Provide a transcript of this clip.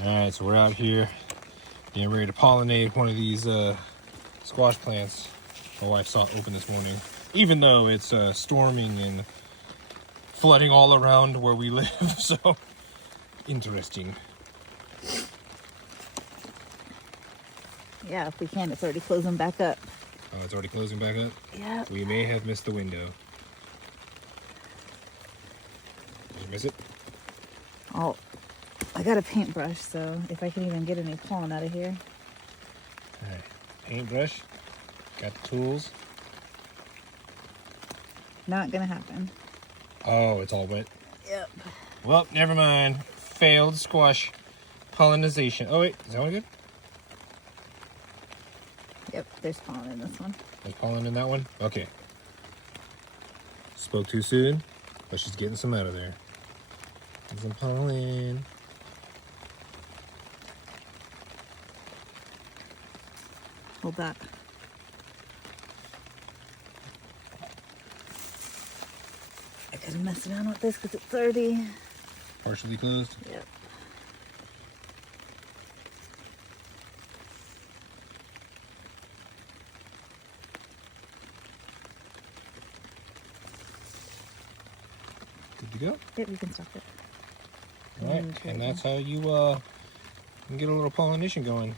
Alright, so we're out here getting ready to pollinate one of these squash plants my wife saw open this morning. Even though it's storming and flooding all around where we live, so interesting. Yeah, if we can, it's already closing back up. Oh, it's already closing back up? Yeah. We may have missed the window. Did you miss it? Oh, I got a paintbrush, so if I can even get any pollen out of here. Alright, paintbrush. Got the tools. Not gonna happen. Oh, it's all wet. Yep. Well, never mind. Failed squash pollination. Oh wait, is that one good? Yep, there's pollen in this one. There's pollen in that one? Okay. Spoke too soon, but she's getting some out of there. Get some pollen. Hold that. I gotta mess around with this because it's already... Partially closed? Yep. Good to go? Yep, you can stop it. Alright, and that's how you can get a little pollination going.